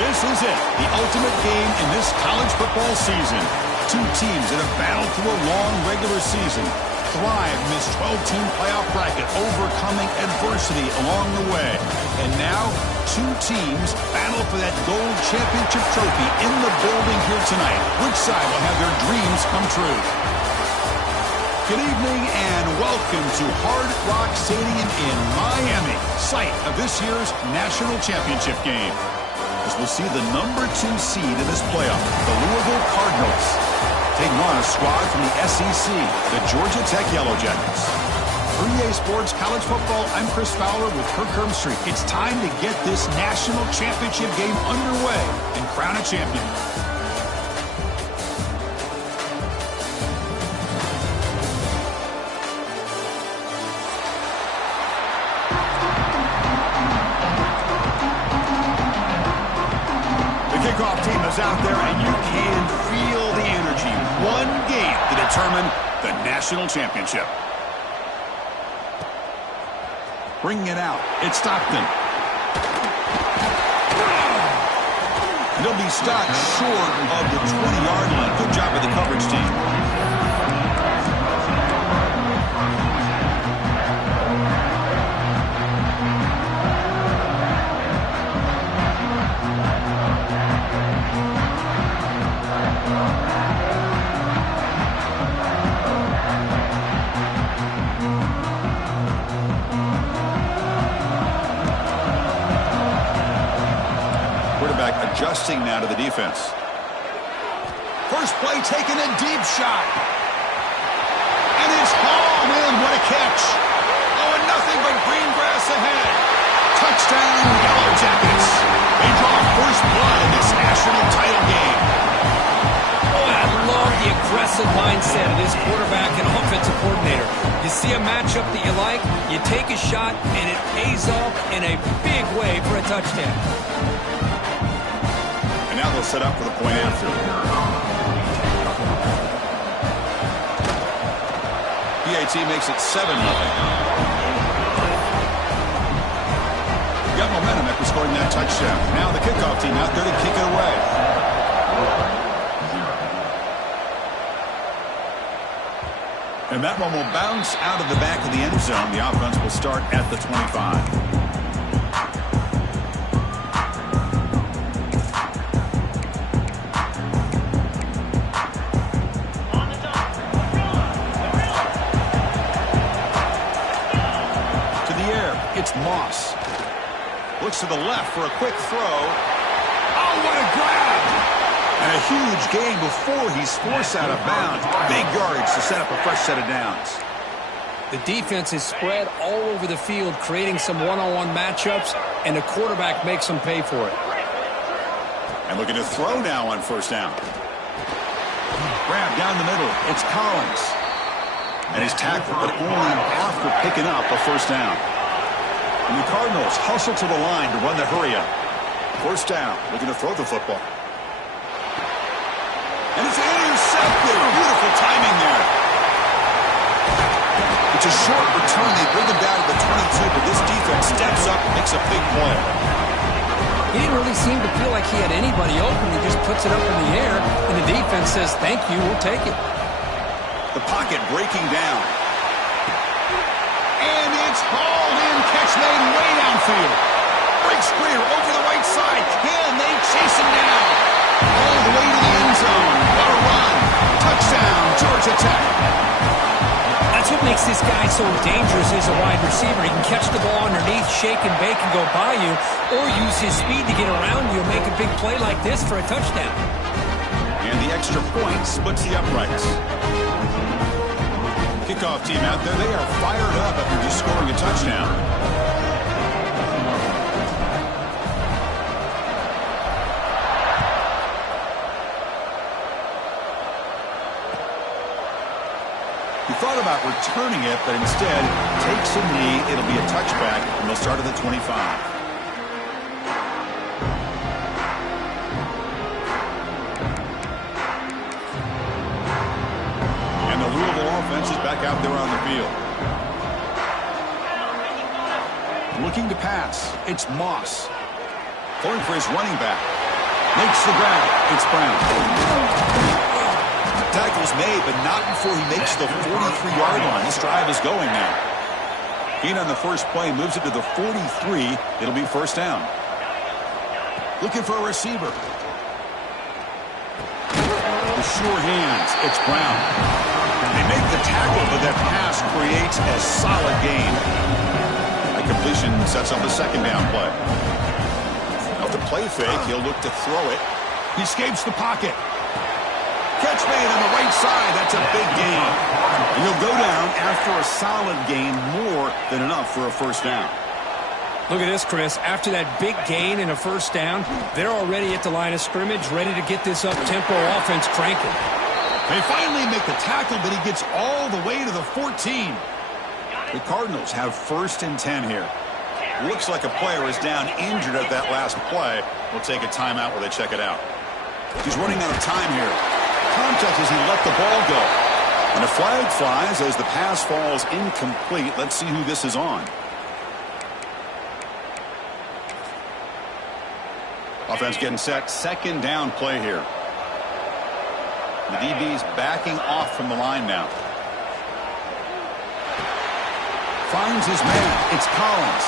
This is it, the ultimate game in this college football season. Two teams that have battled through a long regular season, thrive in this 12-team playoff bracket, overcoming adversity along the way. And now, two teams battle for that gold championship trophy in the building here tonight. Which side will have their dreams come true? Good evening and welcome to Hard Rock Stadium in Miami, site of this year's national championship game. As we'll see the number 2 seed in this playoff, the Louisville Cardinals, taking on a squad from the SEC, the Georgia Tech Yellow Jackets. For EA Sports College Football, I'm Chris Fowler with Kirk Hermstreet. It's time to get this national championship game underway and crown a champion. Kickoff team is out there, and you can feel the energy. One game to determine the national championship. Bringing it out, it's Stockton. And he'll be stopped short of the 20-yard line. Good job by the coverage team. Adjusting now to the defense. First play taken, a deep shot. And it's hauled in. What a catch. Oh, and nothing but green grass ahead. Touchdown, Yellow Jackets. They draw first blood in this national title game. Oh, I love the aggressive mindset of this quarterback and offensive coordinator. You see a matchup that you like, you take a shot, and it pays off in a big way for a touchdown. Now they'll set up for the point after. PAT makes it 7-0. Got momentum after scoring that touchdown. Now the kickoff team out there to kick it away. And that one will bounce out of the back of the end zone. The offense will start at the 25. It's Moss. Looks to the left for a quick throw. Oh, what a grab! And a huge gain before he's forced out of bounds. Big yardage to set up a fresh set of downs. The defense is spread all over the field, creating some one-on-one matchups, and the quarterback makes them pay for it. And looking to throw now on first down. Grab down the middle. It's Collins. And he's tackled, but only after picking up a first down. And the Cardinals hustle to the line to run the hurry-up. First down, looking to throw the football. And it's intercepted. Beautiful timing there. It's a short return. They bring him down to the 22, but this defense steps up and makes a big play. He didn't really seem to feel like he had anybody open. He just puts it up in the air, and the defense says, thank you, we'll take it. The pocket breaking down. And it's hauled in. Catch made way downfield. Breaks clear over the right side. Can they chase him down? All the way to the end zone. What a run. Touchdown, Georgia Tech. That's what makes this guy so dangerous as a wide receiver. He can catch the ball underneath, shake and bake, and go by you, or use his speed to get around you and make a big play like this for a touchdown. And the extra point splits the uprights. Kickoff team out there, they are fired up after just scoring a touchdown. He thought about returning it, but instead takes a knee. It'll be a touchback, and they'll start at the 25. Offense is back out there on the field. Looking to pass. It's Moss. Going for his running back. Makes the grab. It's Brown. Tackle's made, but not before he makes the 43-yard line. This drive is going now. Gain on the first play moves it to the 43. It'll be first down. Looking for a receiver. The sure hands. It's Brown. They make the tackle, but that pass creates a solid gain. That completion sets up a second down play. Off the play fake, he'll look to throw it. He escapes the pocket. Catch made on the right side. That's a big gain. And he'll go down after a solid gain, more than enough for a first down. Look at this, Chris. After that big gain and a first down, they're already at the line of scrimmage, ready to get this up-tempo offense cranking. They finally make the tackle, but he gets all the way to the 14. The Cardinals have first and 10 here. Looks like a player is down injured at that last play. We'll take a timeout while they check it out. He's running out of time here. Contact as he let the ball go. And a flag flies as the pass falls incomplete. Let's see who this is on. Offense getting set. Second down play here. The DB's backing off from the line now. Finds his man. It's Collins.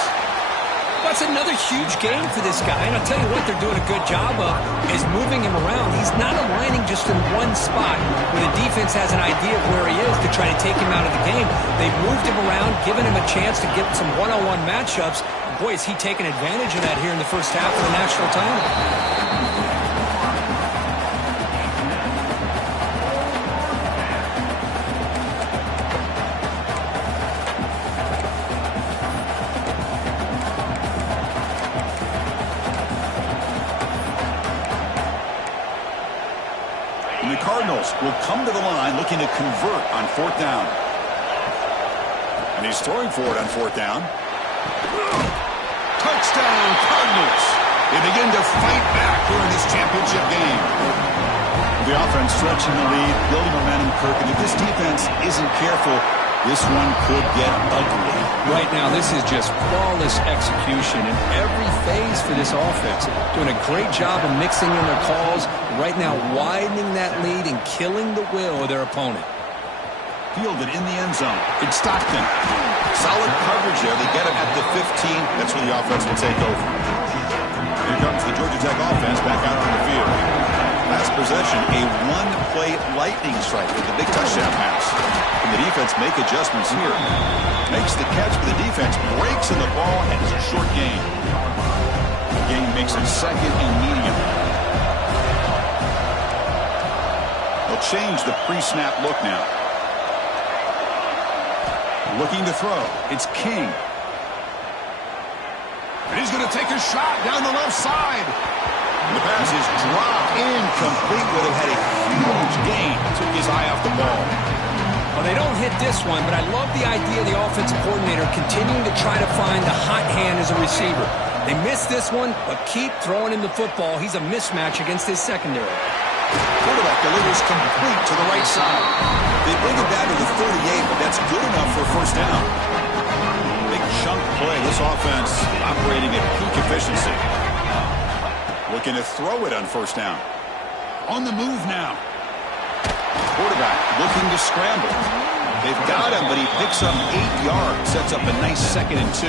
That's another huge game for this guy. And I'll tell you what they're doing a good job of is moving him around. He's not aligning just in one spot where the defense has an idea of where he is to try to take him out of the game. They've moved him around, given him a chance to get some one-on-one matchups. Boy, is he taking advantage of that here in the first half of the national title. And the Cardinals will come to the line looking to convert on fourth down. And he's throwing for it on fourth down. Touchdown, Cardinals. They begin to fight back here in this championship game. The offense stretching the lead, building momentum, Kirk. And if this defense isn't careful, this one could get ugly. Right now, this is just flawless execution in every phase for this offense. Doing a great job of mixing in their calls. Right now, widening that lead and killing the will of their opponent. Fielded in the end zone. It's Stockton. Solid coverage there. They get him at the 15. That's where the offense will take over. Here comes the Georgia Tech offense back out on the field. Last possession, a one-play lightning strike with the big touchdown pass. And the defense make adjustments here. Makes the catch, but the defense breaks in the ball and it's a short gain. The gain makes it second and medium. They'll change the pre-snap look now. Looking to throw. It's King. And he's going to take a shot down the left side. And the pass is dropped incomplete, where they had a huge gain. Took his eye off the ball. Well, they don't hit this one, but I love the idea of the offensive coordinator continuing to try to find the hot hand as a receiver. They missed this one, but keep throwing him the football. He's a mismatch against his secondary. Quarterback delivers complete to the right side. They bring it down to the 38, but that's good enough for a first down. Big chunk play. This offense operating at peak efficiency. Looking to throw it on first down. On the move now. Quarterback looking to scramble. They've got him, but he picks up 8 yards. Sets up a nice 2nd and 2.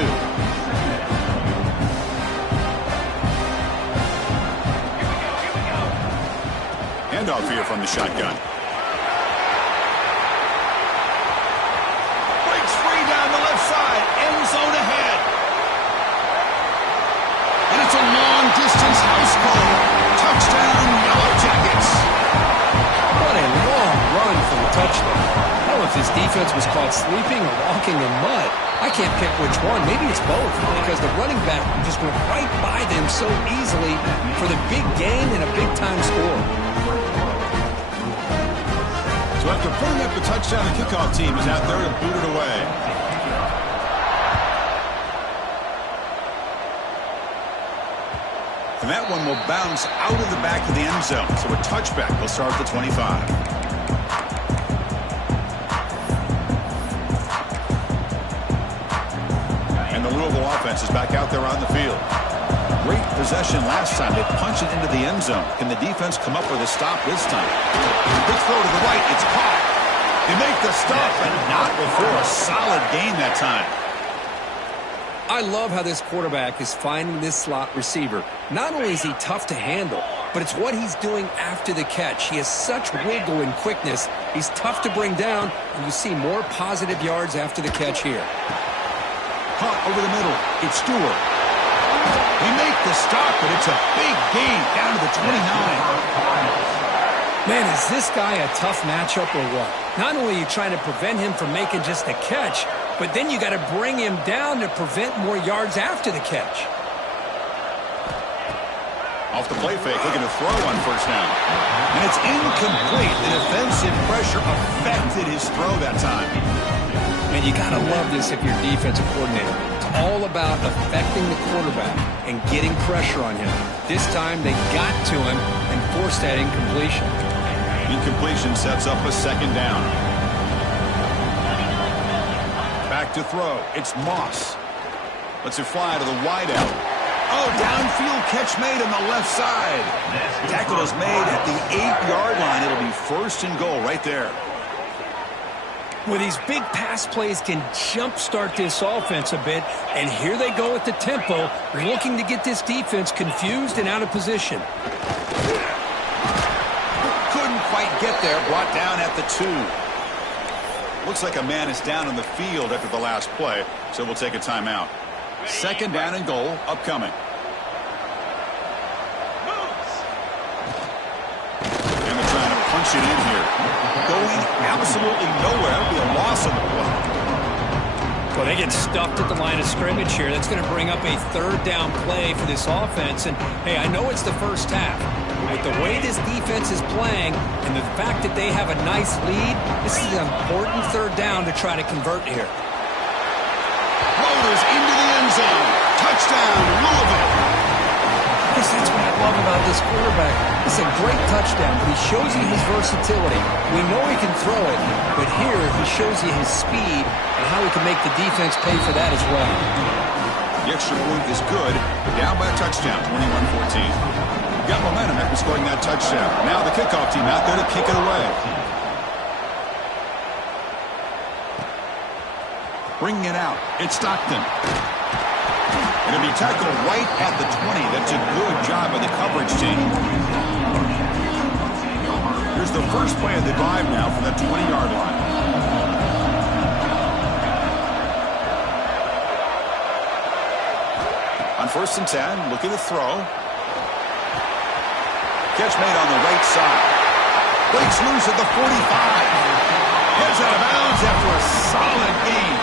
Handoff here from the shotgun. Breaks free down the left side. End zone ahead. And it's a long-distance house call. Touchdown, Yellow Jackets. What a long run for the touchdown. I don't know if this defense was caught sleeping or walking in mud. I can't pick which one. Maybe it's both, because the running back just went right by them so easily for the big gain and a big-time score. So after putting up the touchdown, the kickoff team is out there to boot it away. And that one will bounce out of the back of the end zone. So a touchback will start at the 25. And the Louisville offense is back out there on the field. Great possession last time. They punched it into the end zone. Can the defense come up with a stop this time? Big throw to the right. It's caught. They make the stop, but not before a solid gain that time. I love how this quarterback is finding this slot receiver. Not only is he tough to handle, but it's what he's doing after the catch. He has such wiggle and quickness. He's tough to bring down, and you see more positive yards after the catch here. Caught over the middle. It's Stewart. They make the stop, but it's a big gain down to the 29. Man, is this guy a tough matchup or what? Not only are you trying to prevent him from making just a catch, but then you got to bring him down to prevent more yards after the catch. Off the play fake, looking to throw on first down. And it's incomplete. The defensive pressure affected his throw that time. Man, you got to love this if you're a defensive coordinator. It's all about affecting the quarterback and getting pressure on him. This time they got to him and forced that incompletion. Incompletion sets up a second down. Back to throw. It's Moss. Lets it fly to the wideout. Oh, downfield catch made on the left side. Tackle is made at the 8-yard line. It'll be first and goal right there. Well, these big pass plays can jumpstart this offense a bit, and here they go at the tempo, looking to get this defense confused and out of position. Couldn't quite get there, brought down at the 2. Looks like a man is down on the field after the last play, so we'll take a timeout. Second down and goal upcoming. And they're trying to punch it in here. Going absolutely nowhere. That would be a loss on the play. Well, they get stuffed at the line of scrimmage here. That's going to bring up a third down play for this offense. And, hey, I know it's the first half, but the way this defense is playing and the fact that they have a nice lead, this is an important third down to try to convert here. Into the end zone. Touchdown, Louisville. Chris, that's what I love about this quarterback. It's a great touchdown, but he shows you his versatility. We know he can throw it, but here he shows you his speed and how he can make the defense pay for that as well. The extra point is good. Down by a touchdown, 21-14. Got momentum after scoring that touchdown. Now the kickoff team out there to kick it away. Bringing it out. It's Stockton. And it'll be tackled right at the 20. That's a good job by the coverage team. Here's the first play of the drive now from the 20-yard line. On first and 10, looking to throw. Catch made on the right side. Breaks loose at the 45. Heads out of bounds after a solid game.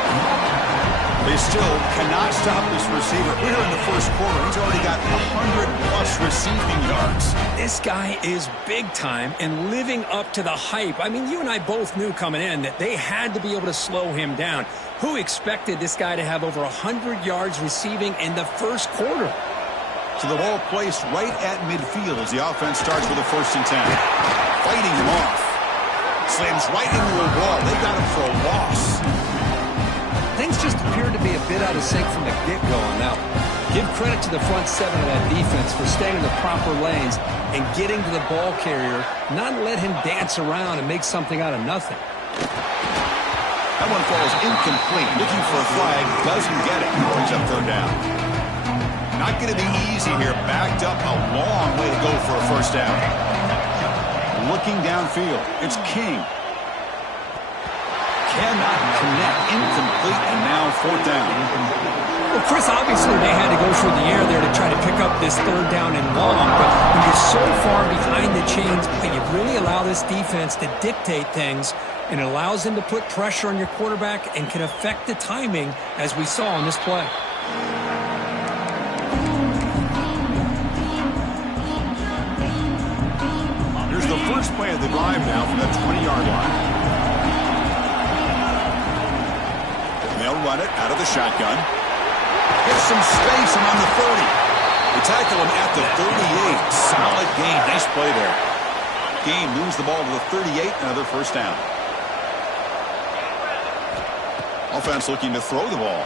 They still cannot stop this receiver. We're in the first quarter. He's already got 100-plus receiving yards. This guy is big time and living up to the hype. I mean, you and I both knew coming in that they had to be able to slow him down. Who expected this guy to have over 100 yards receiving in the first quarter? So the ball placed right at midfield as the offense starts with a first and 10. Fighting him off. Slams right into a wall. They got him for a loss. Things just appeared to be a bit out of sync from the get-go. Now, give credit to the front seven of that defense for staying in the proper lanes and getting to the ball carrier, not let him dance around and make something out of nothing. That one falls incomplete. Looking for a flag. Doesn't get it. Brings up third down. Not going to be easy here. Backed up a long way to go for a first down. Looking downfield. It's King. Cannot connect. Incomplete, and now fourth down. Well, Chris, obviously they had to go through the air there to try to pick up this third down and long, but when you're so far behind the chains, you really allow this defense to dictate things, and it allows them to put pressure on your quarterback and can affect the timing, as we saw on this play. Here's the first play of the drive now from the 20-yard line. They'll run it out of the shotgun. Gets some space around the 30. They tackle him at the 38. Solid gain. Nice play there. Gain moves the ball to the 38. Another first down. Offense looking to throw the ball.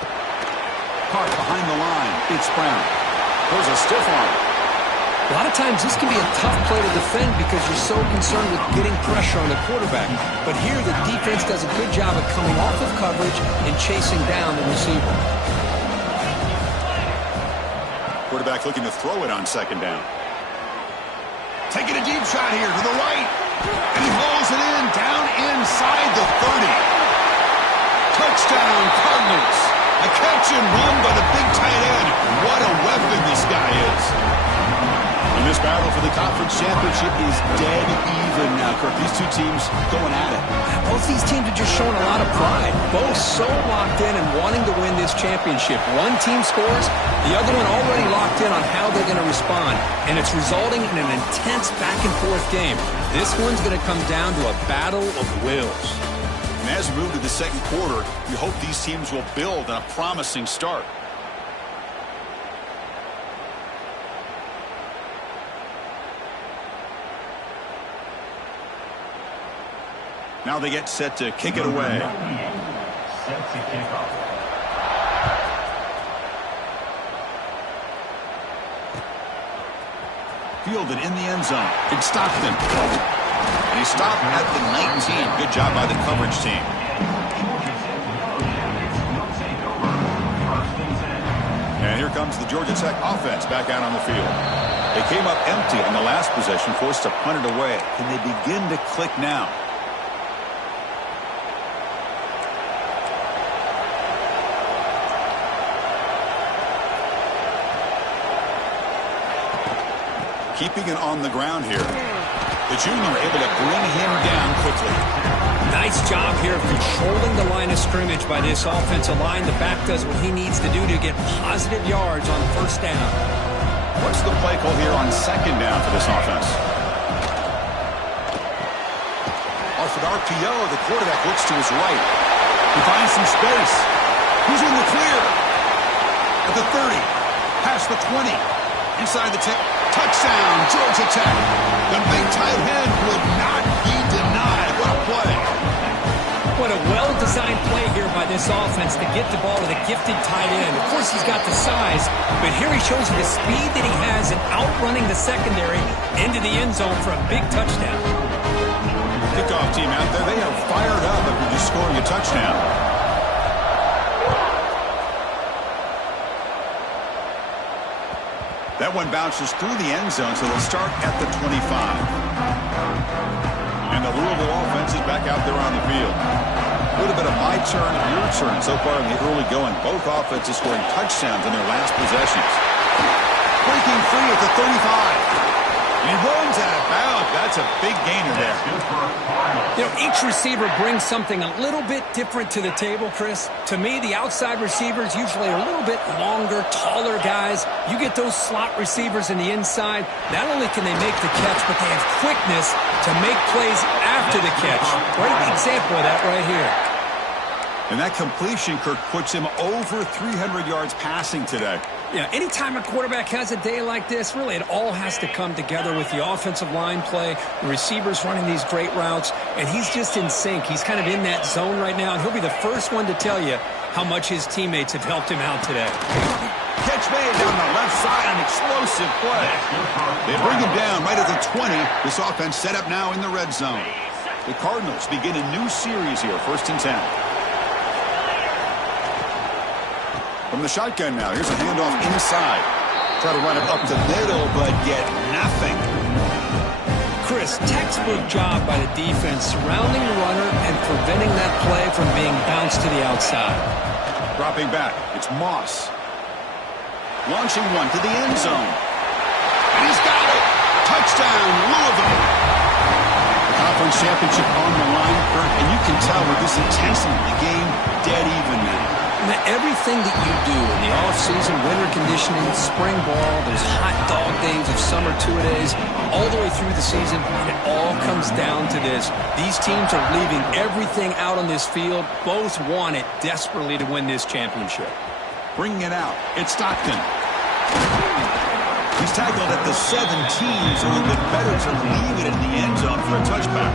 Caught behind the line. It's Brown. throws a stiff arm. A lot of times this can be a tough play to defend because you're so concerned with getting pressure on the quarterback. But here the defense does a good job of coming off of coverage and chasing down the receiver. Quarterback looking to throw it on second down. Taking a deep shot here to the right. And he hauls it in down inside the 30. Touchdown, Cardinals. A catch and run by the big tight end. What a weapon this guy is. And this battle for the conference championship is dead even now, Kirk. These two teams going at it. Both these teams are just showing a lot of pride. Both so locked in and wanting to win this championship. One team scores, the other one already locked in on how they're going to respond. And it's resulting in an intense back-and-forth game. This one's going to come down to a battle of wills. And as we move to the second quarter, we hope these teams will build on a promising start. Now they get set to kick it away. Set to kick off. Fielded in the end zone. It's Stockton. And he stopped at the 19. Good job by the coverage team. And here comes the Georgia Tech offense back out on the field. They came up empty on the last possession, forced to punt it away. Can they begin to click now? Keeping it on the ground here. The junior able to bring him down quickly. Nice job here of controlling the line of scrimmage by this offensive line. The back does what he needs to do to get positive yards on first down. What's the play call here on second down for this offense? Off an RPO, the quarterback looks to his right. He finds some space. He's in the clear. At the 30. Past the 20. Inside the 10. Touchdown, Georgia Tech. The big tight end will not be denied. What a play. What a well-designed play here by this offense to get the ball to the gifted tight end. Of course, he's got the size, but here he shows you the speed that he has in outrunning the secondary into the end zone for a big touchdown. Kickoff team out there, they are fired up after just scoring a touchdown. That one bounces through the end zone, so they'll start at the 25. And the Louisville offense is back out there on the field. A little bit of my turn, your turn so far in the early going. Both offenses scoring touchdowns in their last possessions. Breaking free at the 35. And he runs out of bounds. That's a big gainer there. You know, each receiver brings something a little bit different to the table, Chris. To me, the outside receivers usually are a little bit longer, taller guys. You get those slot receivers in the inside. Not only can they make the catch, but they have quickness to make plays after the catch. Great example of that right here. And that completion, Kirk, puts him over 300 yards passing today. Yeah, anytime a quarterback has a day like this, really it all has to come together with the offensive line play, the receivers running these great routes, and he's just in sync. He's kind of in that zone right now, and he'll be the first one to tell you how much his teammates have helped him out today. Catch made down the left side, an explosive play. They bring him down right at the 20. This offense set up now in the red zone. The Cardinals begin a new series here, 1st and 10. From the shotgun now, here's a handoff inside. Try to run it up the middle, but get nothing. Chris, textbook job by the defense surrounding the runner and preventing that play from being bounced to the outside. Dropping back, it's Moss. Launching one to the end zone. And he's got it! Touchdown, Louisville! The conference championship on the line, Kurt, and you can tell with this intensity, the game dead even now. Now, everything that you do in the offseason, winter conditioning, spring ball, those hot dog days of summer two-a-days, all the way through the season, it all comes down to this. These teams are leaving everything out on this field. Both want it desperately to win this championship. Bringing it out, it's Stockton. He's tackled at the 17, so a little bit better to leave it in the end zone for a touchback.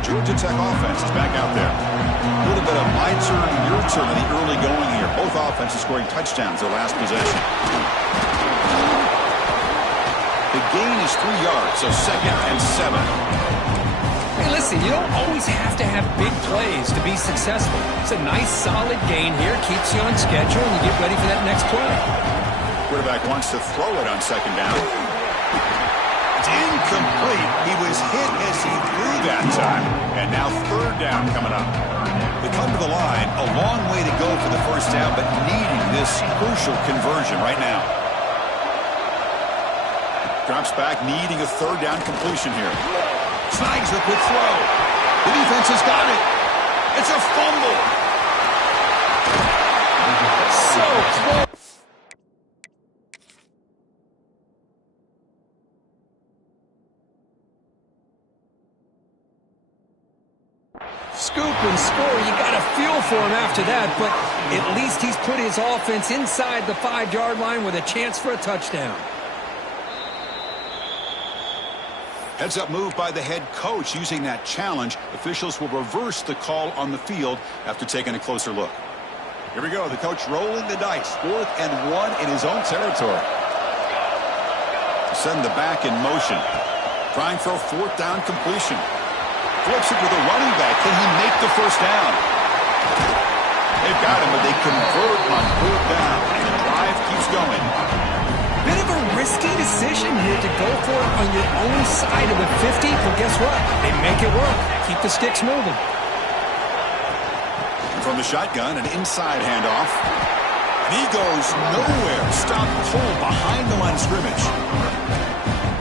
Georgia Tech offense is back out there. A little bit of my turn, your turn in the early going here. Both offenses scoring touchdowns their last possession. The gain is 3 yards, so 2nd and 7. Hey, listen, you don't always have to have big plays to be successful. It's a nice, solid gain here. Keeps you on schedule, and you get ready for that next play. Quarterback wants to throw it on 2nd down. It's incomplete. He was hit as he threw that time. And now 3rd down coming up. They come to the line, a long way to go for the 1st down, but needing this crucial conversion right now. Drops back, needing a 3rd down completion here. Snags the quick throw. The defense has got it. It's a fumble. So close. Scoop and score. You got a feel for him after that, but at least he's put his offense inside the 5-yard line with a chance for a touchdown. Heads-up move by the head coach using that challenge. Officials will reverse the call on the field after taking a closer look. Here we go. The coach rolling the dice. 4th and 1 in his own territory. Send the back in motion. Trying for a 4th down completion. Flips it with a running back. Can he make the 1st down? They've got him, but they convert on 4th down. And the drive keeps going. Bit of a risky decision here to go for it on your own side of the 50, but guess what? They make it work. Keep the sticks moving. From the shotgun, an inside handoff. And he goes nowhere. Stop pull behind the line of scrimmage.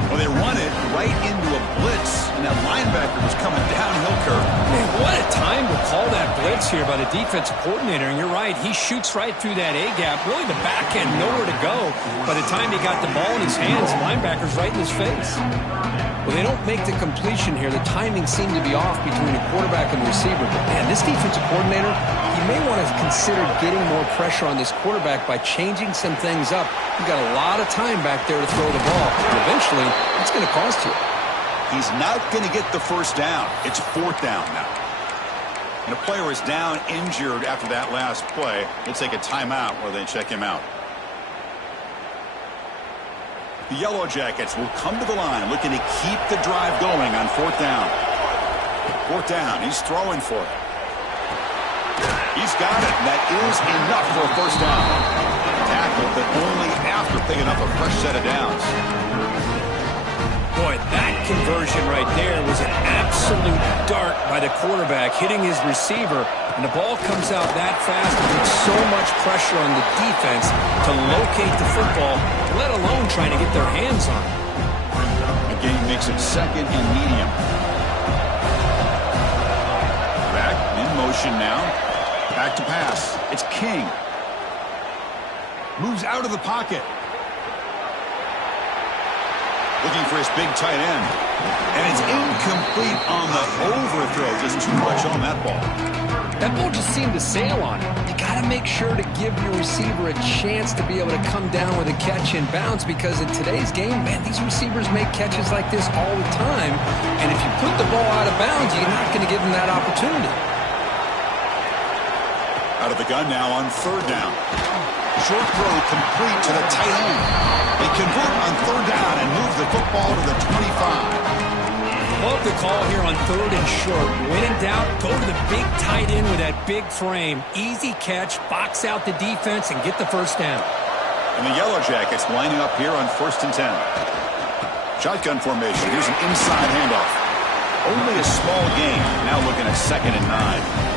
Well, they run it right into a blitz, and that linebacker was coming downhill curve. Man, what a time to call that blitz here by the defensive coordinator. And you're right, he shoots right through that A-gap. Really the back end, nowhere to go. By the time he got the ball in his hands, the linebacker's right in his face. Well, they don't make the completion here. The timing seemed to be off between the quarterback and the receiver. But, man, this defensive coordinator, he may want to consider getting more pressure on this quarterback by changing some things up. You've got a lot of time back there to throw the ball. And eventually, it's going to cost you. He's not going to get the 1st down. It's 4th down now. And a player is down injured after that last play. They'll take a timeout where they check him out. The Yellow Jackets will come to the line looking to keep the drive going on 4th down. 4th down. He's throwing for it. He's got it. That is enough for a 1st down. Tackle, but only after picking up a fresh set of downs. Boy, that conversion right there was an absolute dart by the quarterback, hitting his receiver, and the ball comes out that fast and puts so much pressure on the defense to locate the football, let alone trying to get their hands on it. The game makes it 2nd and medium. Back in motion now. Back to pass. It's King. Moves out of the pocket. Looking for his big tight end. And it's incomplete on the overthrow. Just too much on that ball. That ball just seemed to sail on it. You got to make sure to give your receiver a chance to be able to come down with a catch in bounds, because in today's game, man, these receivers make catches like this all the time. And if you put the ball out of bounds, you're not going to give them that opportunity. Out of the gun now on 3rd down. Short throw complete to the tight end. They convert on 3rd down and move the football to the 25. Love the call here on 3rd and short. When in doubt, go to the big tight end with that big frame. Easy catch, box out the defense, and get the 1st down. And the Yellow Jackets lining up here on 1st and 10. Shotgun formation. Here's an inside handoff. Only a small gain. Now looking at 2nd and 9.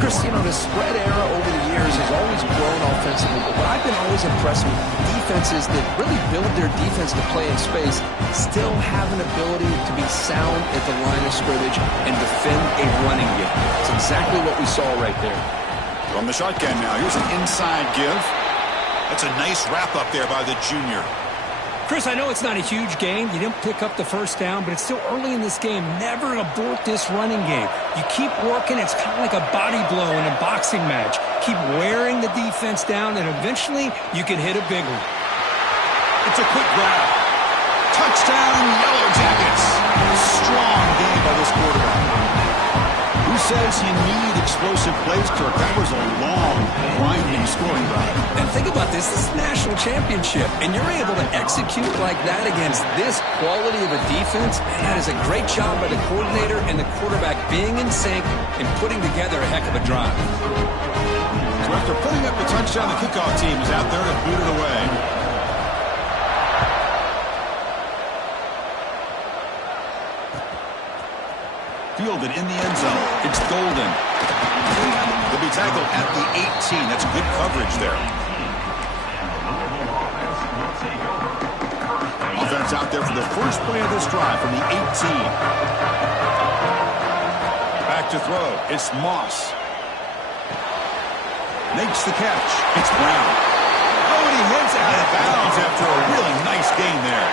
Chris, you know, the spread era over the years has always grown offensively, but what I've been always impressed with, defenses that really build their defense to play in space still have an ability to be sound at the line of scrimmage and defend a running game. It's exactly what we saw right there. From the shotgun now, here's an inside give. That's a nice wrap-up there by the junior. Chris, I know it's not a huge gain. You didn't pick up the 1st down, but it's still early in this game. Never abort this running game. You keep working. It's kind of like a body blow in a boxing match. Keep wearing the defense down, and eventually you can hit a big one. It's a quick grab. Touchdown, Yellow Jackets. Strong game by this quarterback. says you need explosive plays, Kirk. That was a long, grinding scoring drive. And think about this. This is a national championship, and you're able to execute like that against this quality of a defense. And that is a great job by the coordinator and the quarterback being in sync and putting together a heck of a drive. So after putting up the touchdown, the kickoff team is out there to boot it away. Fielded in the end zone. It's Golden. He'll be tackled at the 18. That's good coverage there. Offense out there for the first play of this drive from the 18. Back to throw. It's Moss. Makes the catch. It's Brown. Oh, and he heads out of bounds after a really nice gain there.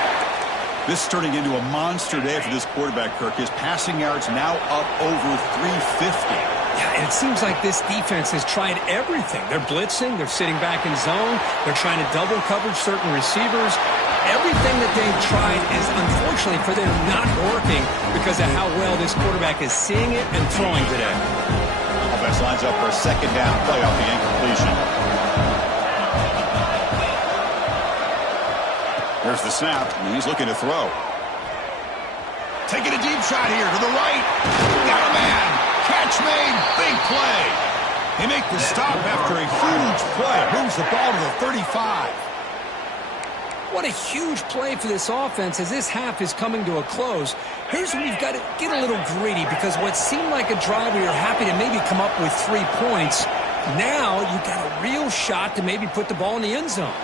This is turning into a monster day for this quarterback, Kirk. His passing yards now up over 350. Yeah, and it seems like this defense has tried everything. They're blitzing. They're sitting back in zone. They're trying to double coverage certain receivers. Everything that they've tried is, unfortunately, for them not working because of how well this quarterback is seeing it and throwing today. Offense lines up for a second down play off the incompletion. There's the snap, and he's looking to throw. Taking a deep shot here to the right. Got a man. Catch made. Big play. They make the stop after a huge play. Moves the ball to the 35. What a huge play for this offense as this half is coming to a close. Here's where you've got to get a little greedy because what seemed like a drive where you're happy to maybe come up with 3 points, now you've got a real shot to maybe put the ball in the end zone.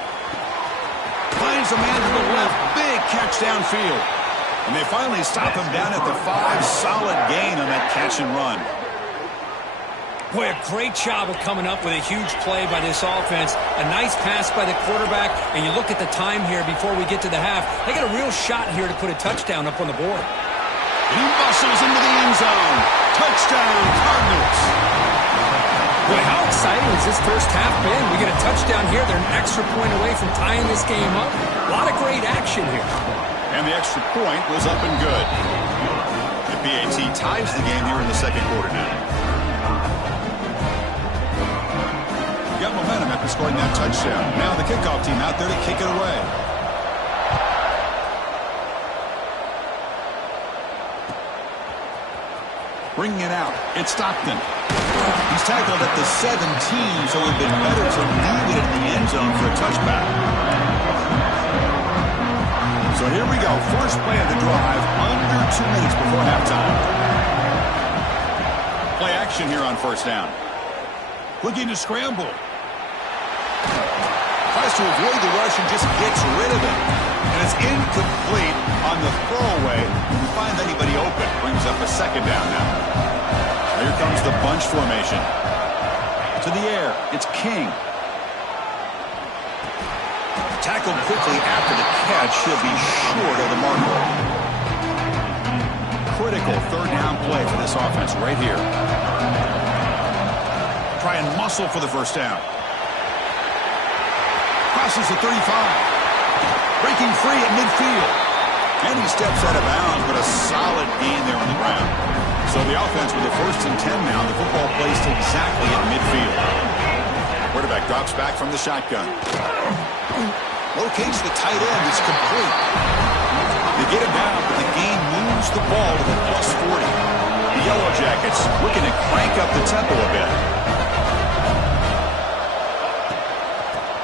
Finds a man to the left. Big catch downfield. And they finally stop him down at the 5. Solid gain on that catch and run. Boy, a great job of coming up with a huge play by this offense. A nice pass by the quarterback. And you look at the time here before we get to the half. They got a real shot here to put a touchdown up on the board. He muscles into the end zone. Touchdown, Cardinals. Boy, how exciting has this first half been? We get a touchdown here. They're an extra point away from tying this game up. A lot of great action here. And the extra point was up and good. The PAT ties the game here in the second quarter now. Got momentum after scoring that touchdown. Now the kickoff team out there to kick it away. Bringing it out. It's Stockton. He's tackled at the 17, so it would have been better to leave it in the end zone for a touchback. So here we go. First play of the drive, under 2 minutes before halftime. Play action here on first down. Looking to scramble. Tries to avoid the rush and just gets rid of it. And it's incomplete on the throwaway. He finds anybody open. Brings up a second down now. Here comes the bunch formation. To the air. It's King. Tackled quickly after the catch. He'll be short of the marker. Critical third down play for this offense right here. Try and muscle for the first down. Crosses the 35. Breaking free at midfield. And he steps out of bounds, but a solid gain there on the ground. So the offense with a 1st and 10 now. The football placed exactly at midfield. Quarterback drops back from the shotgun. Locates the tight end. It's complete. They get him down, but the gain moves the ball to the +40. The Yellow Jackets looking to crank up the tempo a bit.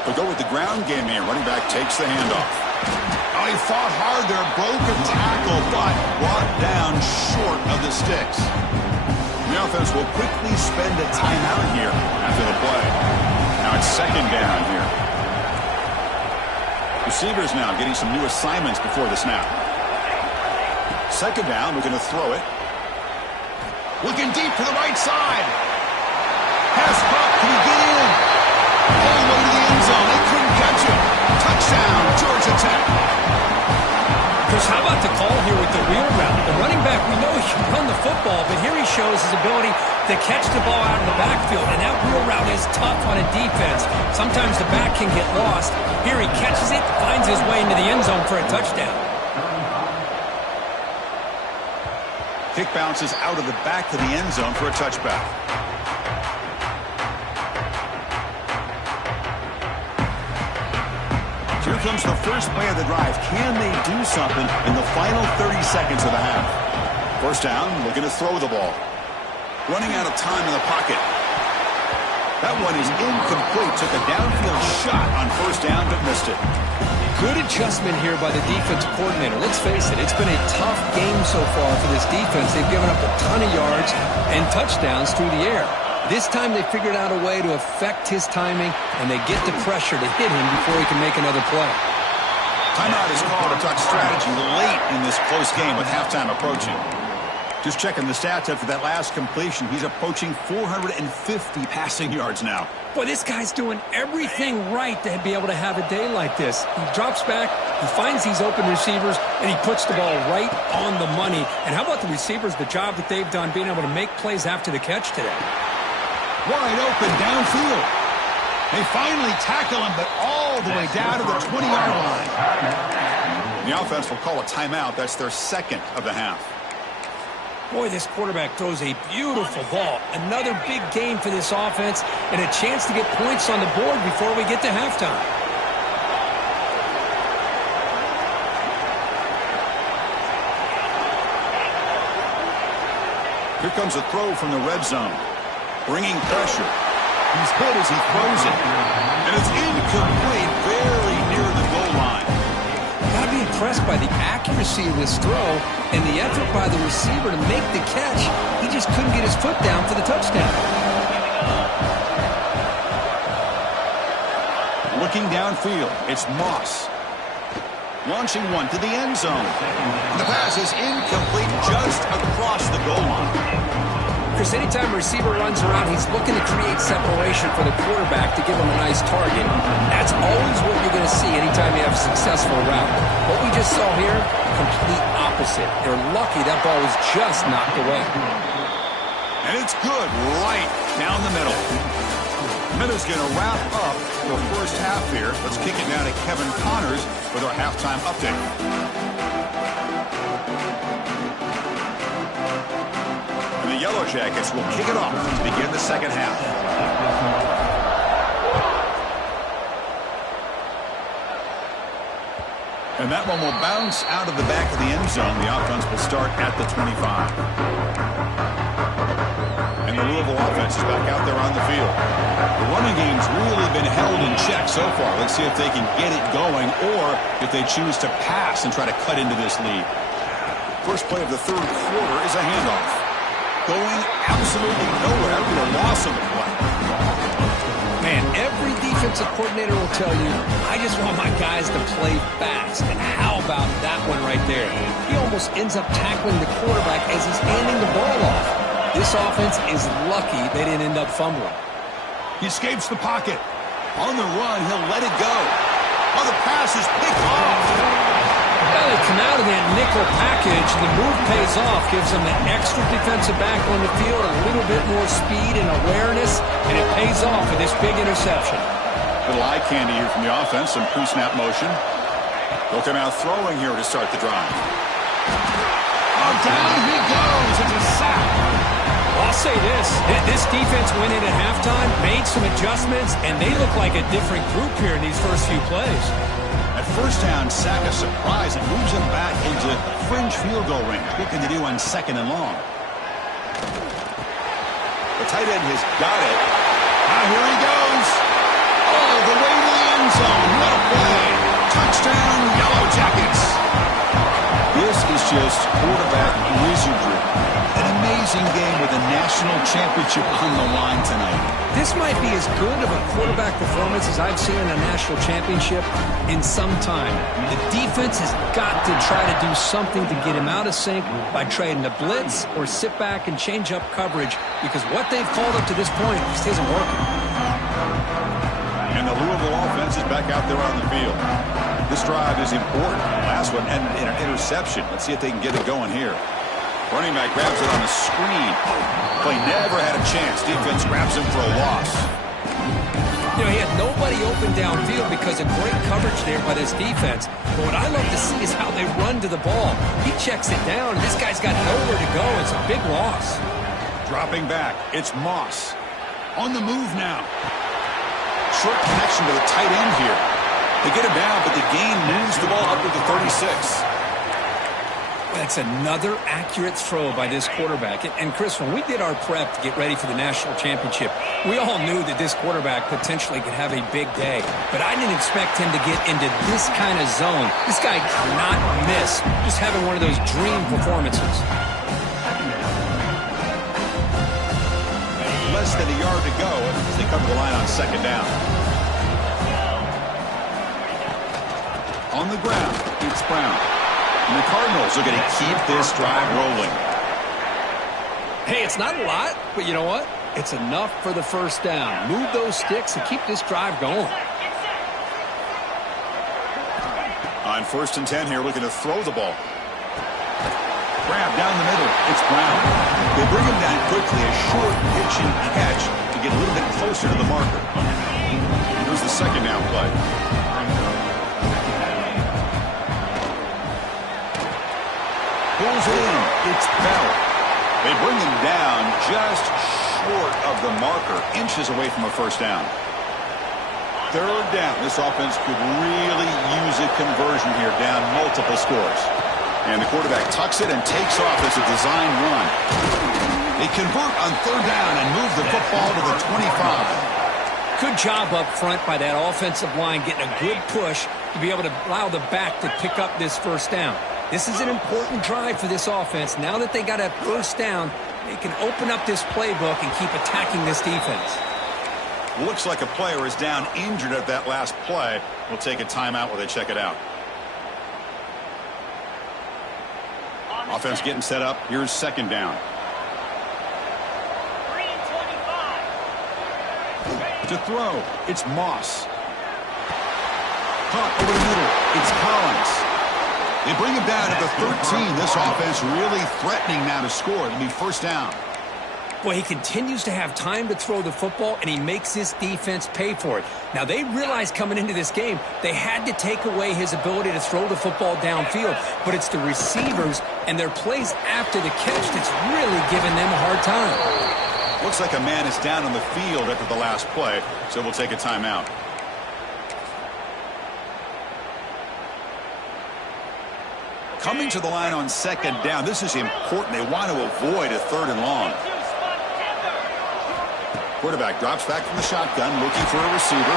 They'll go with the ground game here. Running back takes the handoff. Oh, he fought hard there. Broke a tackle, but brought down short of the sticks. The offense will quickly spend a timeout here after the play. Now it's second down here. Receivers now getting some new assignments before the snap. Second down, looking to throw it. Looking deep to the right side. Pass pop, can he get in? All the way to the end zone. They couldn't catch him. Touchdown, Georgia Tech. Chris, how about the call here with the wheel route? The running back, we know he can run the football, but here he shows his ability to catch the ball out of the backfield, and that wheel route is tough on a defense. Sometimes the back can get lost. Here he catches it, finds his way into the end zone for a touchdown. Kick bounces out of the back to the end zone for a touchback. Here comes the first play of the drive. Can they do something in the final 30 seconds of the half? First down, looking to throw the ball. Running out of time in the pocket. That one is incomplete. Took a downfield shot on first down, but missed it. Good adjustment here by the defensive coordinator. Let's face it, it's been a tough game so far for this defense. They've given up a ton of yards and touchdowns through the air. This time they figured out a way to affect his timing, and they get the pressure to hit him before he can make another play. Timeout is called to talk strategy late in this close game with halftime approaching. Just checking the stats after that last completion. He's approaching 450 passing yards now. Boy, this guy's doing everything right to be able to have a day like this. He drops back, he finds these open receivers, and he puts the ball right on the money. And how about the receivers, the job that they've done being able to make plays after the catch today? Wide open downfield. They finally tackle him, but all the way down to the 20-yard line. The offense will call a timeout. That's their second of the half. Boy, this quarterback throws a beautiful ball. Another big game for this offense and a chance to get points on the board before we get to halftime. Here comes a throw from the red zone. Bringing pressure. He's hit as he throws it. And it's incomplete, very near the goal line. Got to be impressed by the accuracy of this throw and the effort by the receiver to make the catch. He just couldn't get his foot down for the touchdown. Looking downfield, it's Moss. Launching one to the end zone. The pass is incomplete just across the goal line. Because anytime a receiver runs around, he's looking to create separation for the quarterback to give him a nice target. That's always what you're going to see anytime you have a successful route. What we just saw here, complete opposite. They're lucky that ball was just knocked away. And it's good right down the middle. Minutes going to wrap up the first half here. Let's kick it down to Kevin Connors with our halftime update. And the Yellow Jackets will kick it off to begin the second half. And that one will bounce out of the back of the end zone. The offense will start at the 25. And the Louisville offense is back out there on the field. The running game's really been held in check so far. Let's see if they can get it going or if they choose to pass and try to cut into this lead. First play of the third quarter is a handoff. Going absolutely nowhere after the loss of the play. Man, every defensive coordinator will tell you, I just want my guys to play fast. And how about that one right there? He almost ends up tackling the quarterback as he's handing the ball off. This offense is lucky they didn't end up fumbling. He escapes the pocket. On the run, he'll let it go. Oh, the pass is picked off. Well, they come out of that nickel package. The move pays off, gives them an extra defensive back on the field, a little bit more speed and awareness, and it pays off with this big interception. Little eye candy here from the offense, some pre-snap motion. They'll come out throwing here to start the drive. Oh, down he goes. It's a sack. I'll say this defense went in at halftime, made some adjustments, and they look like a different group here in these first few plays. At first down, sack a surprise and moves him back into fringe field goal range. Looking to do on second and long. The tight end has got it. Now here he goes. All the way to the end zone. What a play. Touchdown, Yellow Jackets. This is just quarterback wizardry. An amazing game with a national championship on the line tonight. This might be as good of a quarterback performance as I've seen in a national championship in some time. The defense has got to try to do something to get him out of sync by trading the blitz or sit back and change up coverage because what they've called up to this point just isn't working. And the Louisville offense is back out there on the field. This drive is important. Last one ended in an interception. Let's see if they can get it going here. Running back grabs it on the screen. Play never had a chance. Defense grabs him for a loss. You know, he had nobody open downfield because of great coverage there by this defense. But what I love to see is how they run to the ball. He checks it down, and this guy's got nowhere to go. It's a big loss. Dropping back, it's Moss. On the move now. Short connection to the tight end here. They get him down, but the gain moves the ball up to the 36. That's another accurate throw by this quarterback. And Chris, when we did our prep to get ready for the national championship, we all knew that this quarterback potentially could have a big day. But I didn't expect him to get into this kind of zone. This guy cannot miss. Just having one of those dream performances. Less than a yard to go as they come to the line on second down. On the ground, it's Brown. And the Cardinals are going to keep this drive rolling. Hey, it's not a lot, but you know what? It's enough for the first down. Move those sticks and keep this drive going. On 1st and 10 here, looking to throw the ball. Grab down the middle. It's Brown. They bring him down quickly. A short pitch and catch to get a little bit closer to the marker. Here's the second down play. Pulls it in. It's Bell. They bring him down just short of the marker, inches away from a first down. Third down. This offense could really use a conversion here, down multiple scores. And the quarterback tucks it and takes off as a design run. They convert on third down and move the football to the 25. Good job up front by that offensive line, getting a good push to be able to allow the back to pick up this first down. This is an important drive for this offense. Now that they got a first down, they can open up this playbook and keep attacking this defense. Looks like a player is down injured at that last play. We'll take a timeout while they check it out. Offense getting set up. Here's second down. 3-25. To throw, it's Moss. Caught over the middle. It's Collins. They bring him down at the 13. This offense really threatening now to score. It'll be first down. Boy, he continues to have time to throw the football, and he makes this defense pay for it. Now, they realized coming into this game, they had to take away his ability to throw the football downfield, but it's the receivers and their plays after the catch that's really giving them a hard time. Looks like a man is down on the field after the last play, so we'll take a timeout. Coming to the line on second down. This is important. They want to avoid a third and long. Quarterback drops back from the shotgun, looking for a receiver.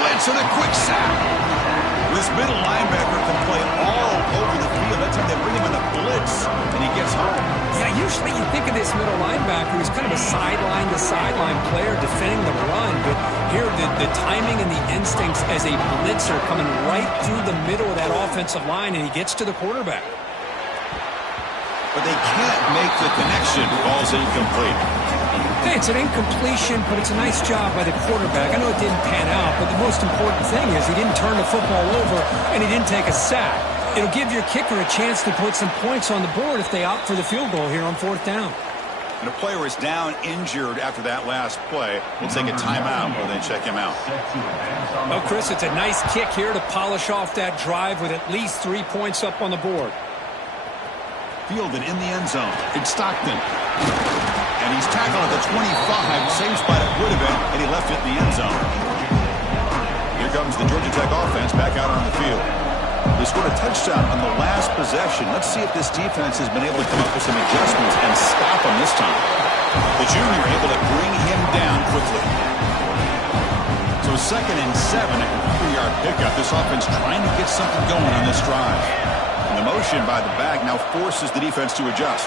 Blitz and a quick sack. This middle linebacker can play all over the field. That's how they bring him in a blitz, and he gets home. Yeah, usually you think of this middle linebacker as kind of a sideline-to-sideline player defending the run, but here the timing and the instincts as a blitzer coming right through the middle of that offensive line, and he gets to the quarterback. But they can't make the connection. Ball's incomplete. Hey, it's an incompletion, but it's a nice job by the quarterback. I know it didn't pan out, but the most important thing is he didn't turn the football over and he didn't take a sack. It'll give your kicker a chance to put some points on the board if they opt for the field goal here on fourth down. And a player is down injured after that last play. We'll take a timeout while they check him out. Well, Chris, it's a nice kick here to polish off that drive with at least 3 points up on the board. Fielded in the end zone. It's Stockton. And he's tackled at the 25. Same spot it would have been, and he left it in the end zone. Here comes the Georgia Tech offense back out on the field. They scored a touchdown on the last possession. Let's see if this defense has been able to come up with some adjustments and stop him this time. The junior able to bring him down quickly. So 2nd and 7 at the 3-yard pickup. This offense trying to get something going on this drive. And the motion by the back now forces the defense to adjust.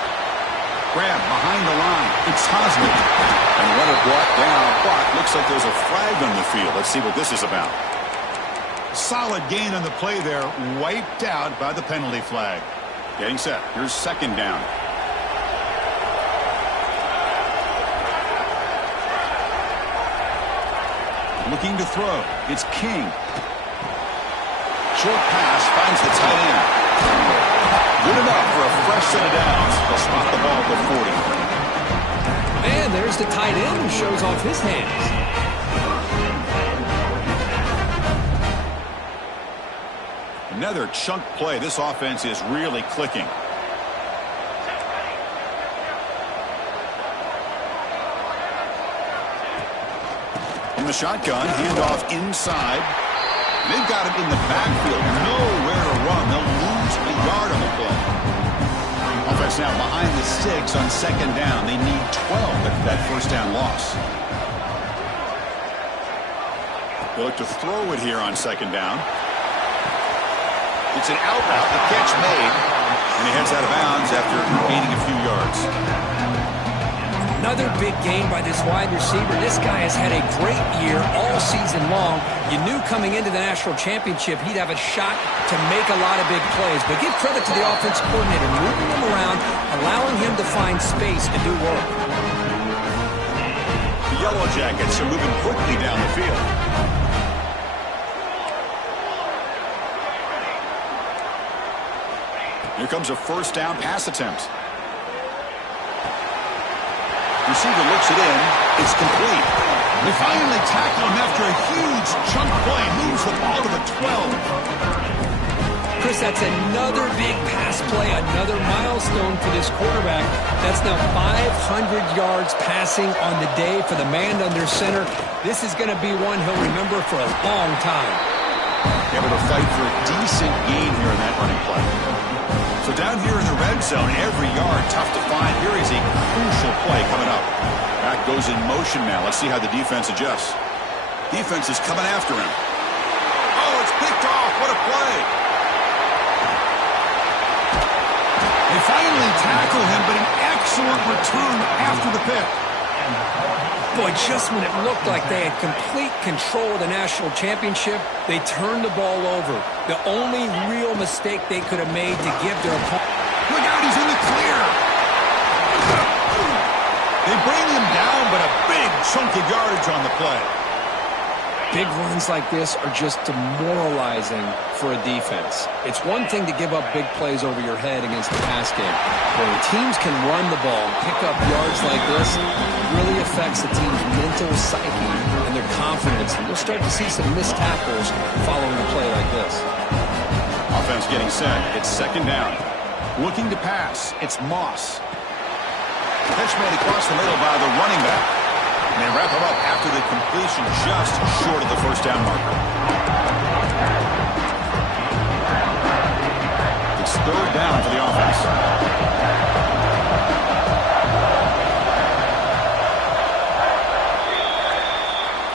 Grab behind the line. It's Hosnick. And runner brought down, but looks like there's a flag on the field. Let's see what this is about. Solid gain on the play there. Wiped out by the penalty flag. Getting set. Here's second down. Looking to throw. It's King. Short pass finds the tight end. Good enough for a fresh set of downs. They'll spot the ball at the 40. And there's the tight end who shows off his hands. Another chunk play. This offense is really clicking. From the shotgun, handoff inside. They've got him in the backfield. Nowhere to run. They'll lose a yard on the play. Offense now behind the 6 on second down. They need 12 at that first down loss. They look to throw it here on second down. It's an out route. The catch made. And he heads out of bounds after gaining a few yards. Another big gain by this wide receiver. This guy has had a great year all season long. You knew coming into the national championship he'd have a shot to make a lot of big plays. But give credit to the offensive coordinator, moving him around, allowing him to find space to do work. The Yellow Jackets are moving quickly down the field. Here comes a first down pass attempt. Receiver looks it in. It's complete. They finally tackle him after a huge chunk play. Moves the ball to the 12. Chris, that's another big pass play, another milestone for this quarterback. That's now 500 yards passing on the day for the man under center. This is going to be one he'll remember for a long time. Able to fight for a decent gain here in that running play. So down here in the red zone, every yard tough to find. Here is a crucial play coming up. Back goes in motion now. Let's see how the defense adjusts. Defense is coming after him. Oh, it's picked off. What a play. They finally tackle him, but an excellent return after the pick. Boy, just when it looked like they had complete control of the national championship, they turned the ball over. The only real mistake they could have made to give their opponent. Look out, he's in the clear. They bring him down, but a big chunk of yardage on the play. Big runs like this are just demoralizing for a defense. It's one thing to give up big plays over your head against the pass game. But when teams can run the ball and pick up yards like this, it really affects the team's mental psyche and their confidence. And you'll start to see some missed tackles following a play like this. Offense getting set. It's second down. Looking to pass. It's Moss. Pitch made across the middle by the running back. And they wrap him up after the completion just short of the first down marker. It's third down for the offense.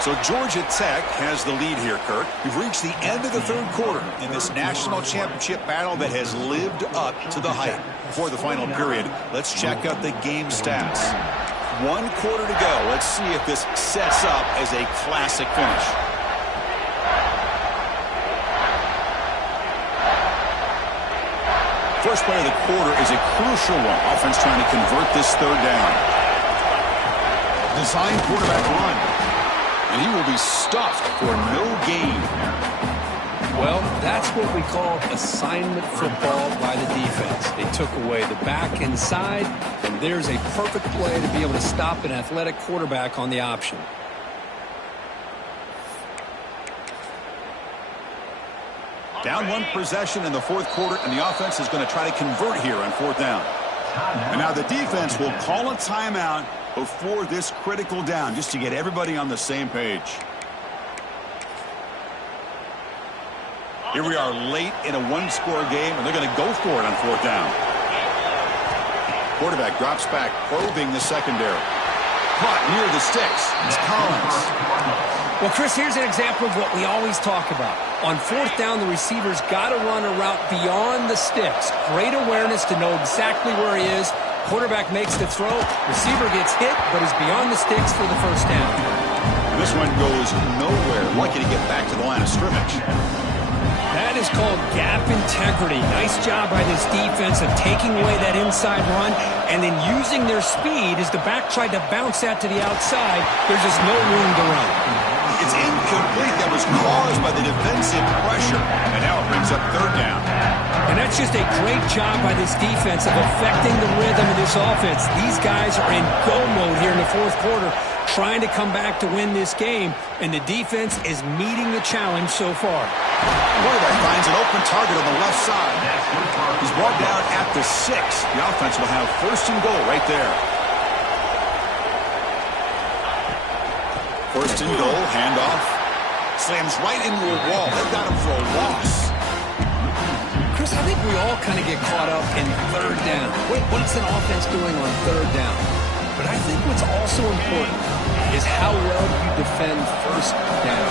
So Georgia Tech has the lead here, Kirk. We've reached the end of the third quarter in this national championship battle that has lived up to the hype. Before the final period, let's check out the game stats. 1 quarter to go. Let's see if this sets up as a classic finish. First play of the quarter is a crucial one. Offense trying to convert this third down. Design quarterback run. And he will be stuffed for no gain. Well, that's what we call assignment football by the defense. They took away the back inside, and there's a perfect play to be able to stop an athletic quarterback on the option. Down 1 possession in the fourth quarter, and the offense is going to try to convert here on fourth down. And now the defense will call a timeout before this critical down, just to get everybody on the same page. Here we are late in a 1-score game, and they're going to go for it on fourth down. Quarterback drops back, probing the secondary. Caught near the sticks. It's Collins. Well, Chris, here's an example of what we always talk about. On fourth down, the receiver's got to run a route beyond the sticks. Great awareness to know exactly where he is. Quarterback makes the throw. Receiver gets hit, but is beyond the sticks for the first down. And this one goes nowhere. Lucky to get back to the line of scrimmage. That is called gap integrity. Nice job by this defense of taking away that inside run and then using their speed as the back tried to bounce that to the outside. There's just no room to run. It's incomplete. That was caused by the defensive pressure. And now it brings up third down. And that's just a great job by this defense of affecting the rhythm of this offense. These guys are in go mode here in the fourth quarter, trying to come back to win this game, and the defense is meeting the challenge so far. Quarterback finds an open target on the left side. He's brought down at the 6. The offense will have first and goal right there. First and goal, handoff. Slams right into a wall. They got him for a loss. Chris, I think we all kind of get caught up in third down. What's an offense doing on third down? But I think what's also important is how well you defend first down.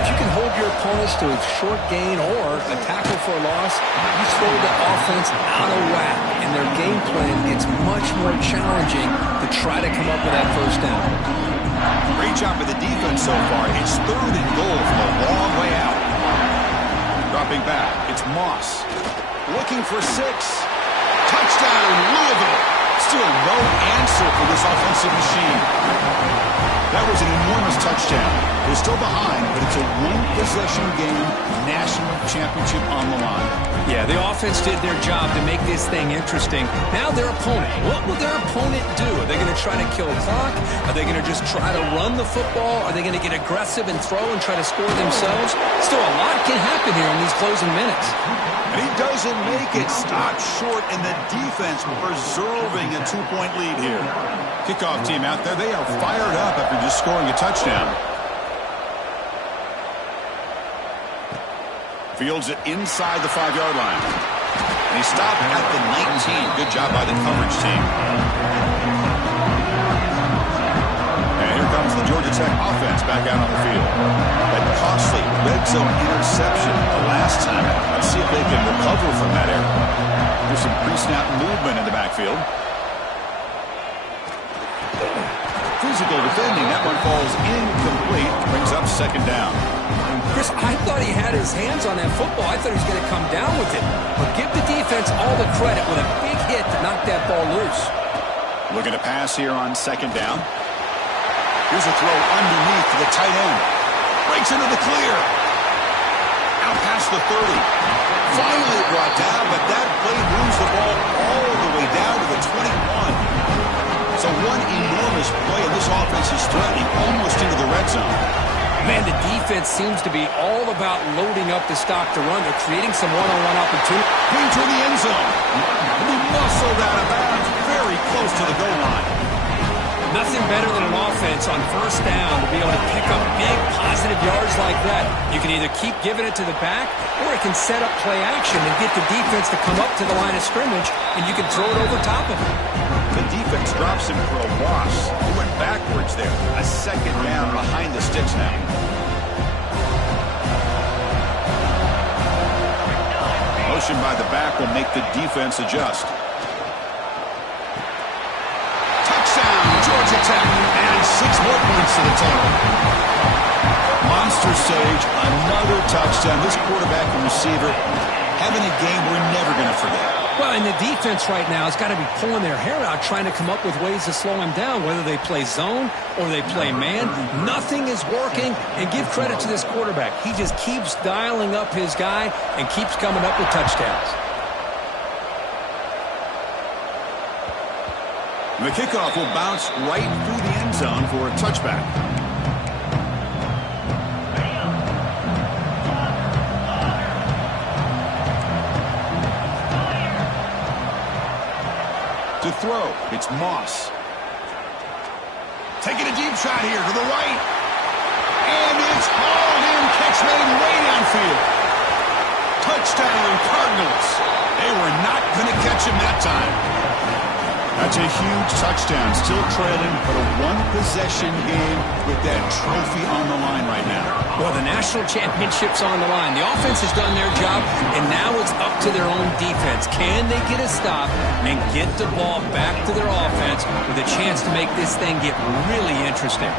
If you can hold your opponents to a short gain or a tackle for a loss, you throw the offense out of whack, and their game plan gets much more challenging to try to come up with that first down. Great job by the defense so far. It's third and goal from a long way out. Dropping back, it's Moss. Looking for 6. Touchdown, Louisville. Still no answer for this offensive machine. That was an enormous touchdown. They're still behind, but it's a one-possession game, national championship on the line. Yeah, the offense did their job to make this thing interesting. Now their opponent. What will their opponent do? Are they going to try to kill a clock? Are they going to just try to run the football? Are they going to get aggressive and throw and try to score themselves? Still, a lot can happen here in these closing minutes. And he doesn't make it. Stop short, and the defense preserving a 2-point lead here. Kickoff team out there. They are fired up after just scoring a touchdown. Fields it inside the 5-yard line. And he stopped at the 19. Good job by the coverage team. And here comes the Georgia Tech offense back out on the field. That costly red zone interception the last time. Let's see if they can recover from that error. There's some pre-snap movement in the backfield. Physical defending. That one falls incomplete. Brings up second down. Chris, I thought he had his hands on that football. I thought he was going to come down with it. But give the defense all the credit with a big hit to knock that ball loose. Looking to pass here on second down. Here's a throw underneath to the tight end. Breaks into the clear. Out past the 30. Finally brought down, but that play moves the ball all the way down to the 21. So one enormous play, and this offense is threatening almost into the red zone. Man, the defense seems to be all about loading up the stock to run. They're creating some one-on-one opportunity. Into the end zone. He muscled out of bounds very close to the goal line. Nothing better than an offense on first down to be able to pick up big positive yards like that. You can either keep giving it to the back, or it can set up play action and get the defense to come up to the line of scrimmage, and you can throw it over top of them. The defense drops him for a loss. He went backwards there. A second down behind the sticks now. Motion by the back will make the defense adjust. Touchdown, Georgia Tech. And 6 more points to the total. Monster Sage, another touchdown. This quarterback and receiver having a game we're never going to forget. Well, and the defense right now has got to be pulling their hair out, trying to come up with ways to slow him down, whether they play zone or they play man. Nothing is working, and give credit to this quarterback. He just keeps dialing up his guy and keeps coming up with touchdowns. The kickoff will bounce right through the end zone for a touchback. To throw, it's Moss. Taking a deep shot here to the right. And it's hauled in. Catch made way downfield. Touchdown, Cardinals. They were not going to catch him that time. That's a huge touchdown. Still trailing, but a one-possession game with that trophy on the line right now. Well, the national championship's on the line. The offense has done their job, and now it's up to their own defense. Can they get a stop and get the ball back to their offense with a chance to make this thing get really interesting?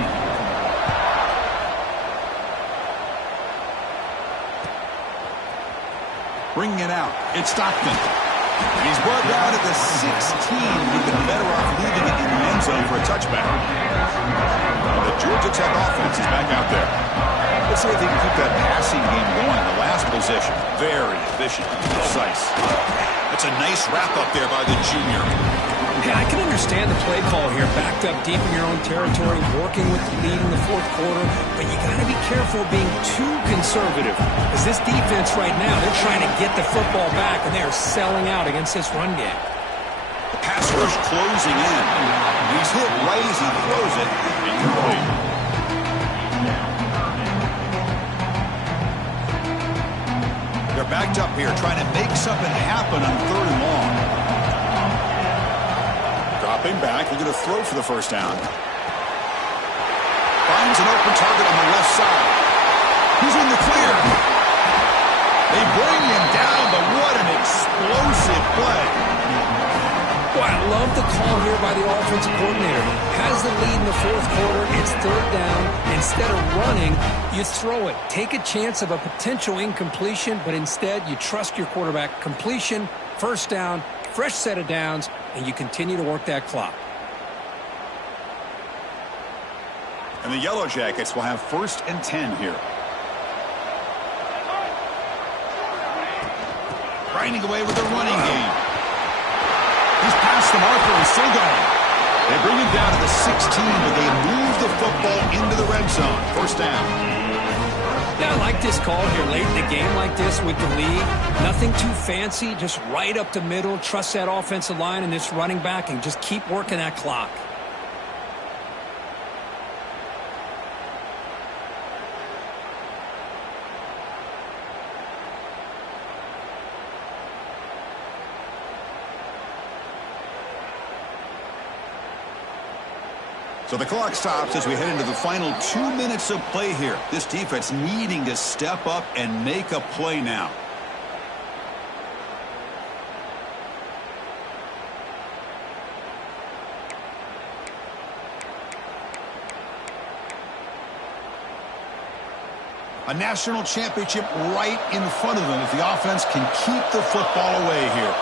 Bringing it out, it's Stockton. And he's brought down at the 16. We've been better off leaving it in the end zone for a touchback. The Georgia Tech offense is back out there. Let's see if they can keep that passing game going. The last possession, very efficient and precise. That's a nice wrap up there by the junior. Yeah, I can understand the play call here. Backed up deep in your own territory, working with the lead in the fourth quarter. But you got to be careful being too conservative. As this defense right now, they're trying to get the football back, and they are selling out against this run game. The pass rush closing in. He's hit right as he throws it. Incomplete. They're backed up here, trying to make something happen on 3rd and long. Dropping back, they're going to throw for the first down. Finds an open target on the left side. He's in the clear. They bring him down, but what an explosive play. Boy, I love the call here by the offensive coordinator. Has the lead in the fourth quarter. It's 3rd down. Instead of running, you throw it. Take a chance of a potential incompletion, but instead you trust your quarterback. Completion, first down, fresh set of downs, and you continue to work that clock. And the Yellow Jackets will have 1st and 10 here. Grinding away with the running game. He's past the marker and still going. They bring him down to the 16, but they move the football into the red zone. First down. Yeah, I like this call here late in the game like this with the lead. Nothing too fancy, just right up the middle. Trust that offensive line and this running back and just keep working that clock. So the clock stops as we head into the final 2 minutes of play here. This defense needing to step up and make a play now. A national championship right in front of them if the offense can keep the football away here.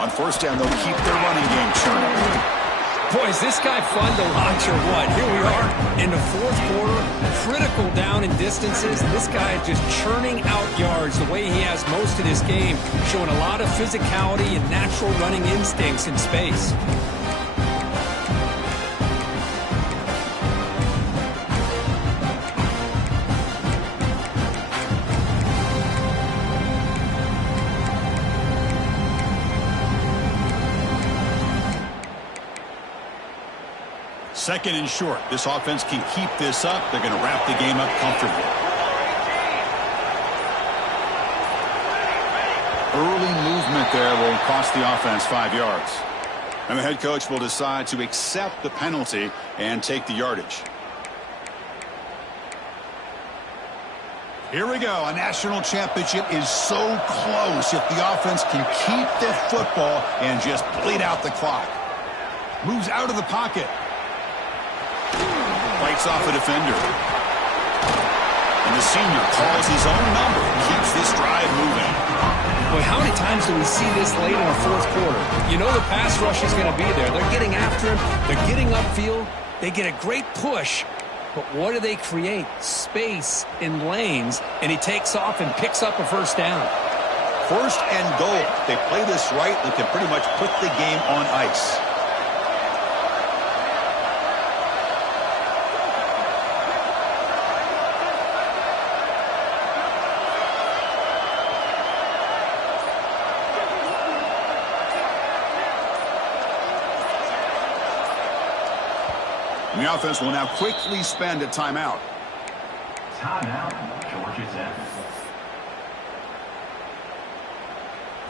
On first down, they'll keep their running game churning. Boy, is this guy fun to watch or what? Here we are in the fourth quarter, critical down in distances. This guy is just churning out yards the way he has most of this game, showing a lot of physicality and natural running instincts in space. Second and short. This offense can keep this up. They're going to wrap the game up comfortably. Early movement there will cost the offense 5 yards. And the head coach will decide to accept the penalty and take the yardage. Here we go. A national championship is so close if the offense can keep the football and just bleed out the clock. Moves out of the pocket. Fights off a defender. And the senior calls his own number and keeps this drive moving. Boy, how many times do we see this late in the fourth quarter? You know the pass rush is going to be there. They're getting after him. They're getting upfield. They get a great push. But what do they create? Space in lanes. And he takes off and picks up a first down. First and goal. They play this right. They can pretty much put the game on ice. The offense will now quickly spend a timeout. Timeout, Georgia Tech.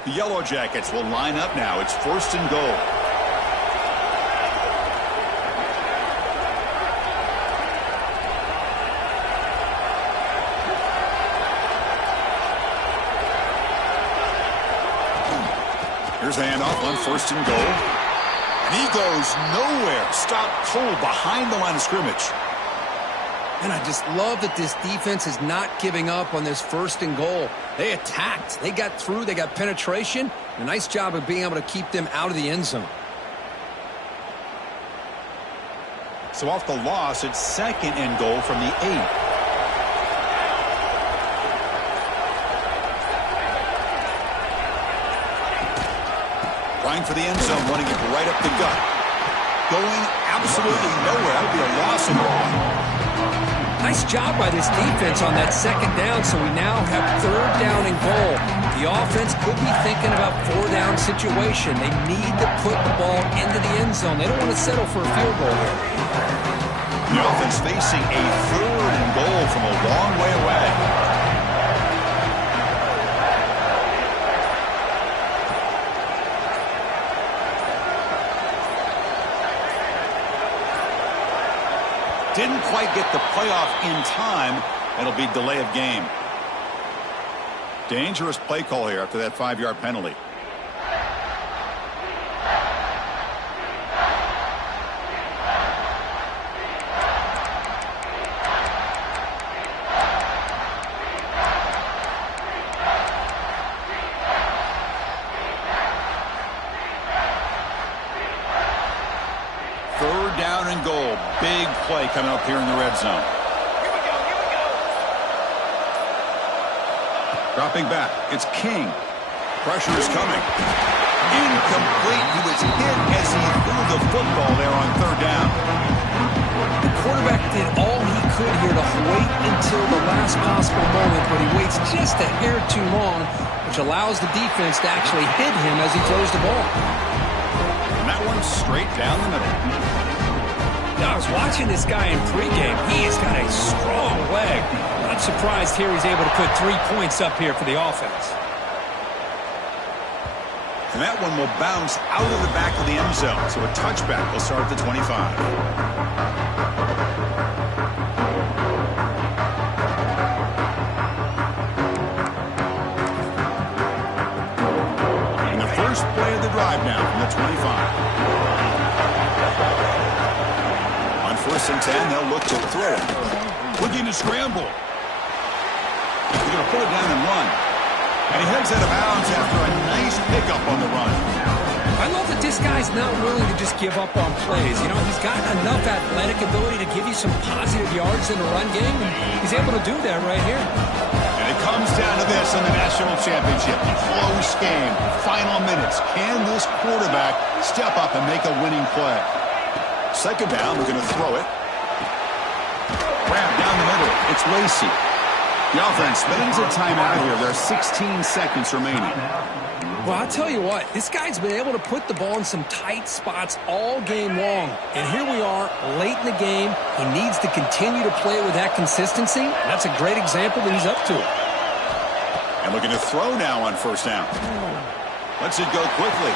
The Yellow Jackets will line up now. It's first and goal. Here's a handoff on first and goal. And he goes nowhere. Stop cold behind the line of scrimmage. And I just love that this defense is not giving up on this first and goal. They attacked. They got through. They got penetration. A nice job of being able to keep them out of the end zone. So off the loss, it's second and goal from the 8. Trying for the end zone, running it right up the gut. Going absolutely nowhere. That would be a loss of ball. Nice job by this defense on that second down, so we now have third down and goal. The offense could be thinking about four-down situation. They need to put the ball into the end zone. They don't want to settle for a field goal here. The offense facing a third and goal from a long way away. Didn't quite get the playoff in time. It'll be delay of game. Dangerous play call here after that 5-yard penalty. Third down and goal. Big play coming up here in the red zone. Dropping back. It's King. Pressure is coming. Incomplete. He was hit as he threw the football there on third down. The quarterback did all he could here to wait until the last possible moment, but he waits just a hair too long, which allows the defense to actually hit him as he throws the ball. And that one straight down the middle. Now, I was watching this guy in pregame. He has got a strong leg. Not surprised here he's able to put 3 points up here for the offense. And that one will bounce out of the back of the end zone. So a touchback will start at the 25. And the first play of the drive now from the 25. On 1st and 10, they'll look to throw it. Looking to scramble. He's going to put it down and run. And he heads out of bounds after a nice pickup on the run. I love that this guy's not willing to just give up on plays. You know, he's got enough athletic ability to give you some positive yards in the run game, and he's able to do that right here. And it comes down to this in the national championship. Close game. Final minutes. Can this quarterback step up and make a winning play? Second down, we're going to throw it. Wrap down the middle. It's Lacey. The offense spends a timeout here. There are 16 seconds remaining. Well, I'll tell you what, this guy's been able to put the ball in some tight spots all game long. And here we are, late in the game. He needs to continue to play with that consistency. And that's a great example that he's up to it. And looking to throw now on 1st down. Lets it go quickly.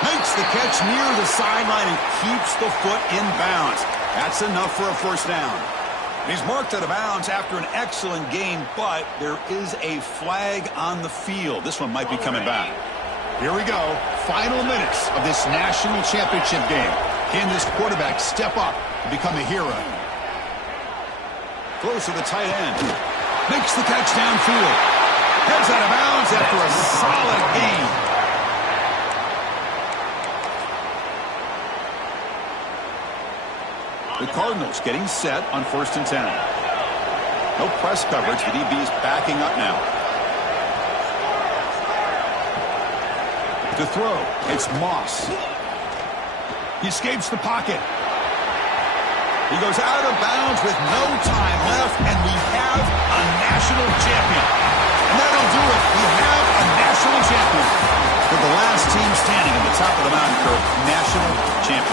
Makes the catch near the sideline and keeps the foot in bounds. That's enough for a 1st down. He's marked out of bounds after an excellent game, but there is a flag on the field. This one might be coming back. Here we go. Final minutes of this national championship game. Can this quarterback step up and become a hero? Throws to the tight end. Makes the catch downfield. Heads out of bounds after a solid game. The Cardinals getting set on 1st and 10. No press coverage. The DB's backing up now. To throw, it's Moss. He escapes the pocket. He goes out of bounds with no time left, and we have a national champion. And that'll do it. We have a national champion. With the last team standing at the top of the mountain, Kirk, national champion.